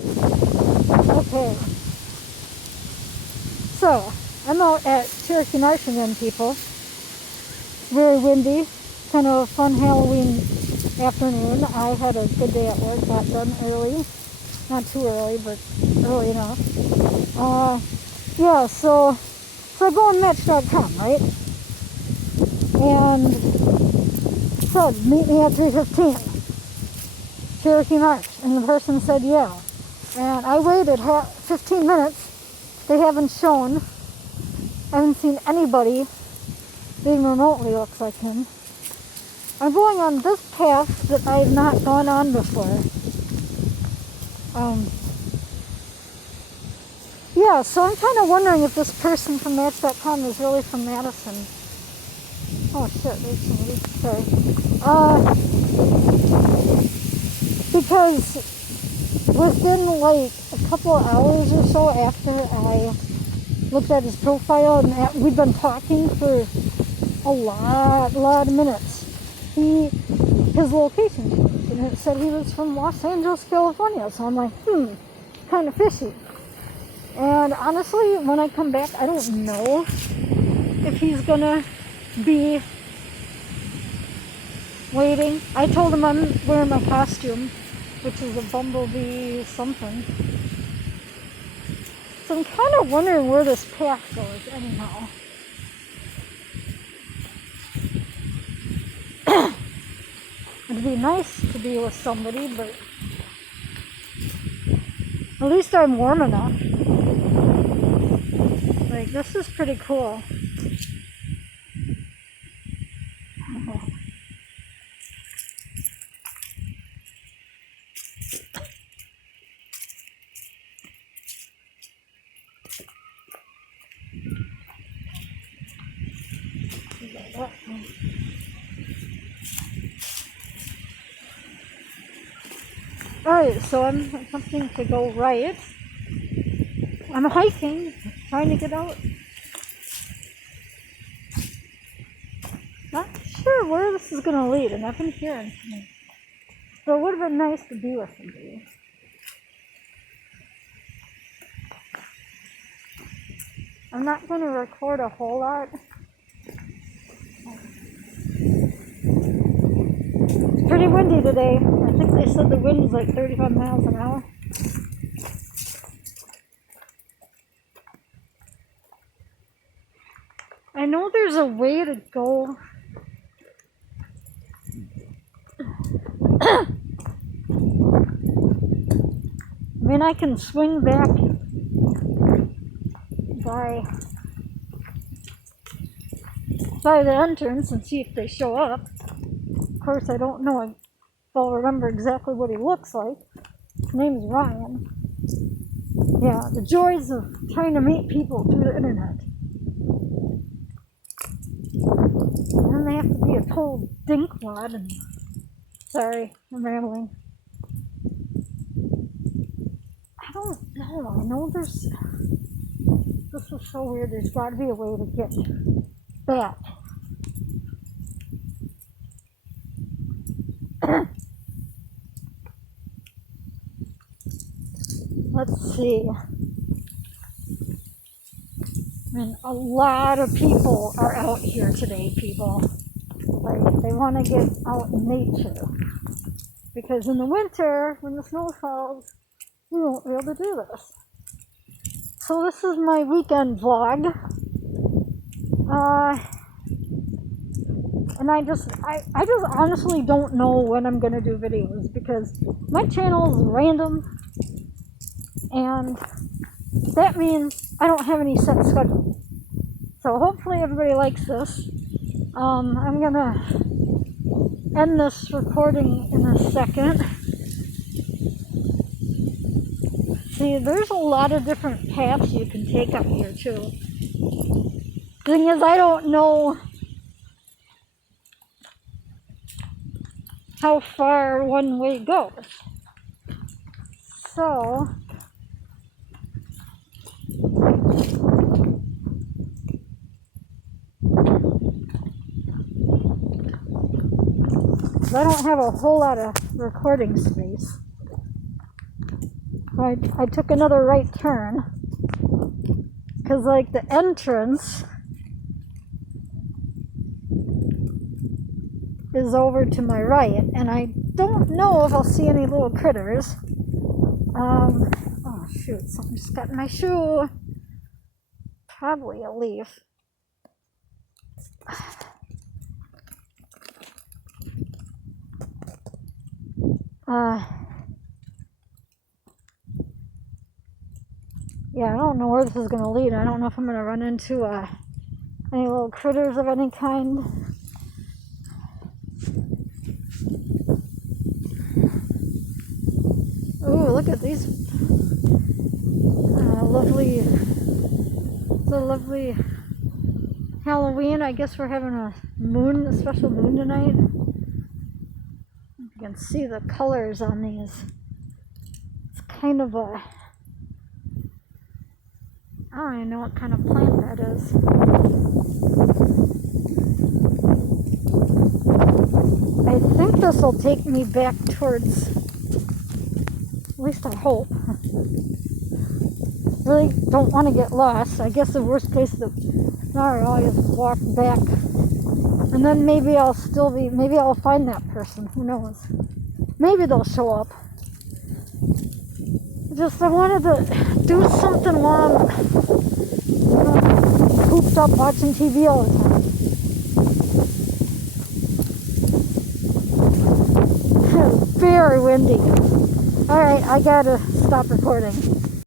Okay. So, I'm out at Cherokee Marsh again, people. It's very windy. Kind of a fun Halloween afternoon. I had a good day at work. Got done early. Not too early, but early enough. Yeah, so I go on Match.com, right? And so meet me at 3:15, Cherokee Marsh. And the person said, yeah. And I waited 15 minutes. They haven't shown. I haven't seen anybody that even remotely looks like him. I'm going on this path that I have not gone on before. Yeah, so I'm kind of wondering if this person from Match.com is really from Madison. Oh shit, there's somebody. Sorry. Because within like a couple of hours or so after I looked at his profile and we'd been talking for a lot of minutes, his location changed and it said he was from Los Angeles, California. So I'm like, kind of fishy. And honestly, when I come back, I don't know if he's gonna be waiting. I told him I'm wearing my costume, which is a bumblebee something. So I'm kind of wondering where this path goes anyhow. It'd be nice to be with somebody, but at least I'm warm enough. Like, this is pretty cool. Alright, so I'm attempting to go right. I'm hiking, trying to get out. Not sure where this is going to lead, and I've been hearing from me. So it would have been nice to be with somebody. I'm not going to record a whole lot. It's pretty windy today. I think they said the wind is like 35 miles an hour. I know there's a way to go. I mean, I can swing back by the entrance and see if they show up. Of course, I don't know if I'll remember exactly what he looks like. His name is Ryan. Yeah, the joys of trying to meet people through the internet. And then they have to be a total dinkwad. And sorry, I'm rambling. I don't know. I know this is so weird. There's got to be a way to get back. Let's see. I mean, a lot of people are out here today, people. Like, they want to get out in nature. Because in the winter, when the snow falls, you won't be able to do this. So this is my weekend vlog. And I just honestly don't know when I'm gonna do videos because my channel is random, and that means I don't have any set schedule. So hopefully everybody likes this. I'm gonna end this recording in a second. See, there's a lot of different paths you can take up here too. Thing is, I don't know how far one way goes. So I don't have a whole lot of recording space. I took another right turn because like the entrance is over to my right, and I don't know if I'll see any little critters. Oh shoot, something just got in my shoe. Probably a leaf. Yeah, I don't know where this is going to lead. I don't know if I'm going to run into any little critters of any kind. Ooh, look at these lovely Halloween. I guess we're having a special moon tonight. You can see the colors on these. It's kind of a, I don't even know what kind of plant that is. I think this will take me back towards, at least I hope. Really don't want to get lost. I guess the worst case scenario is walk back, and then maybe I'll find that person. Who knows? Maybe they'll show up. I wanted to do something while I'm cooped up watching TV all the time. It's very windy. Alright, I gotta stop recording.